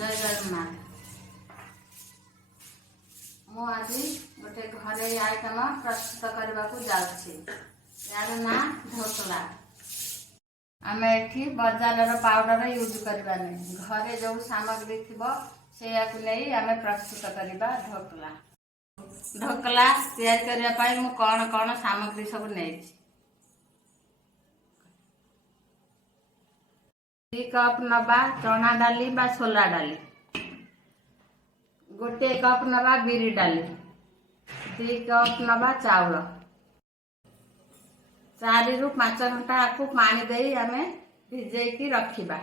जय जगन्नाथ। मु आज गोटे घरे आइटम प्रस्तुत करने को जाऊँगी। यार ना ढोकला। आम एठी बजार पाउडर यूज करवा नहीं, घरे जो सामग्री थी से नहीं आम प्रस्तुत करवा ढोकला। ढोकला तैयारी करने मु कौन कौन सामग्री सब नहीं। 2 कप नवा चना डाली बा सोला डाली, 1 कप नवा बिरी डाली, 2 कप नवा चाउल, 4 रु 5 घंटा आपको पानी दे आमे भिजेकी रखिबा।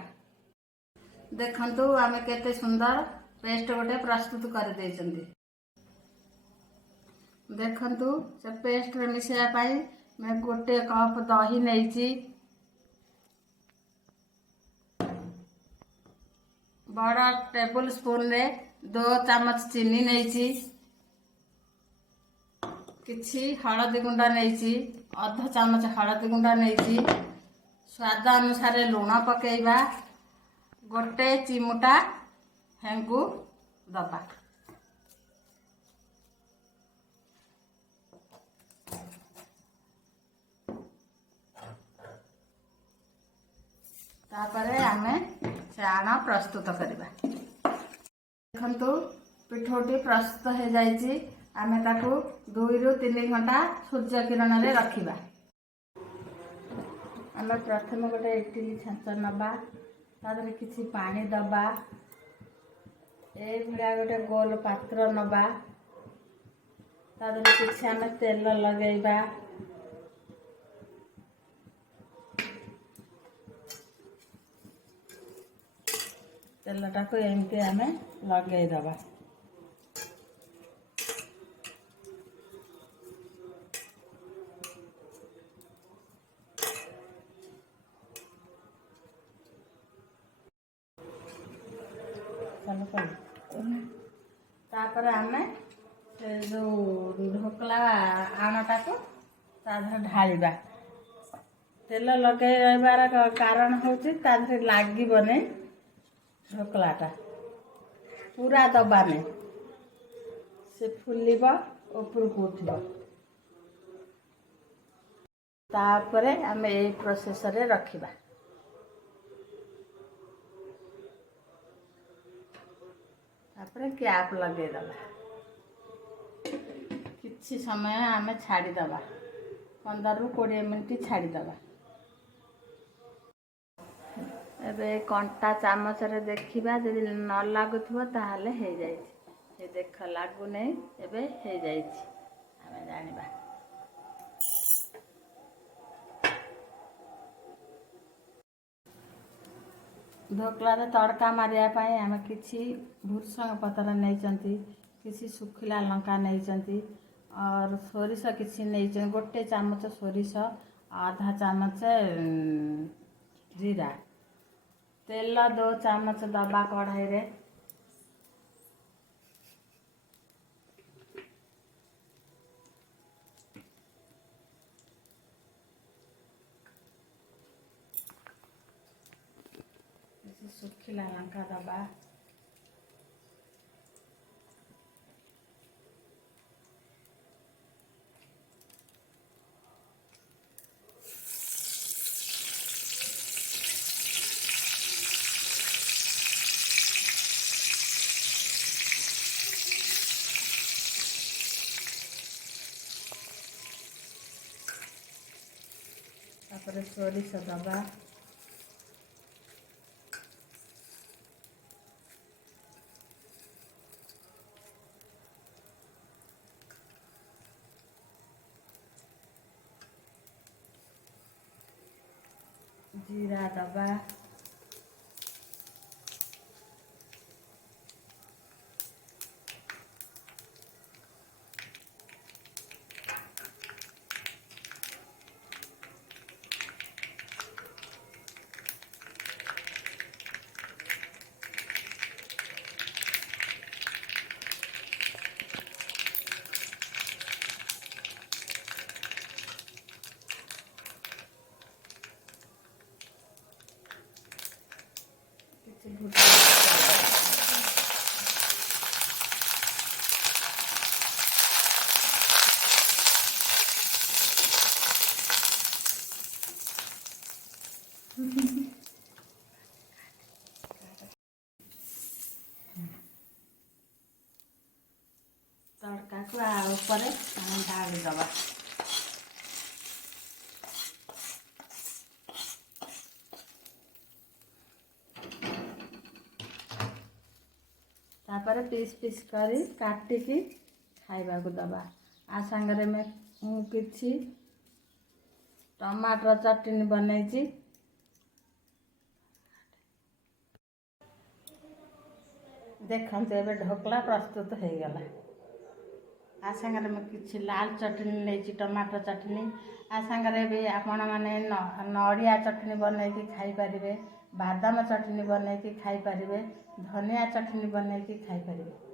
देखंतु आमे केते सुंदर पेस्ट गोटे प्रस्तुत कर देछंती। देखंतु से पेस्ट रे मिसेया पाई मैं 1 कप दही नेची, बड़ा टेबल स्पून रे 2 चम्मच चीनी नेची, किछि हळदी गुंडा नेची, आधा चम्मच हळदी गुंडा नेची, स्वाद अनुसार लूण पकेइबा, 1 चिमुटा हेंगु दबा। तापरे आमे चाण प्रस्तुत करबा। देखंतु पिठोटी प्रस्तुत हो जाइछि। आमे ताकू 2 रु 3 घंटा सूर्य किरण रे रखिबा। आमे प्रथम गोटे इडली छांच नबा, तादरे किछि पानी दबा, ए भलिया गोटे गोल पात्र नबा, तादरे किछि आमे तेल लगेइबा। तेलटा को एमती आमे लगे दबा। तापर आमे जो ढोकला आणटा को ताधर ढालिबा। तेल लगेबार कारण होची ताधर लागिबो नै ढोकलाटा पूरा दबा नहीं, से फुलिबा ऊपर को उठिबा। तापरे आमे ए प्रोसेस रे रखिबा। तापरे कैप लगे दबा। किछि समय आमे छाड़ी दबा, 15 रु 20 मिनिट छाड़ी दबा। एबे कंटा चामच रे देखिबा, जदि न लागुथबो ताहाले हे जाइछि। हे देख लागु नै, एबे हे जाइछि, आमे जानिबा। ढोकला रे तड़का मारिया पाए आमे किछि भुरसंग पतर नैचंती, किछि सुखिला लंका नैचंती और सोरिष किछि नैचंती। 1 चामच सोरिष, आधा चामच जीरा, तेल 2 चामच दबा कढ़ाई रे। सुखिला लंका दबा, तापर सोरिष दबा, जीरा दबा, तड़का को ऊपर ढाली दबा। तापर पीस पीस करी काटिकी खाइबा को दबा। आ संगरे में किछि टमाटर चटनी बनैछि। देखते एबे ढोकला प्रस्तुत हो गला। आ संगरे में किछि लाल चटनी नहीं टमाटर चटनी। आ संगरे भी आपण माने नड़िया चटनी बनैकी खाई पारिबे, बादाम चटनी बनैकी खाई पारिबे, धनिया चटनी बनैकी खाई पारिबे।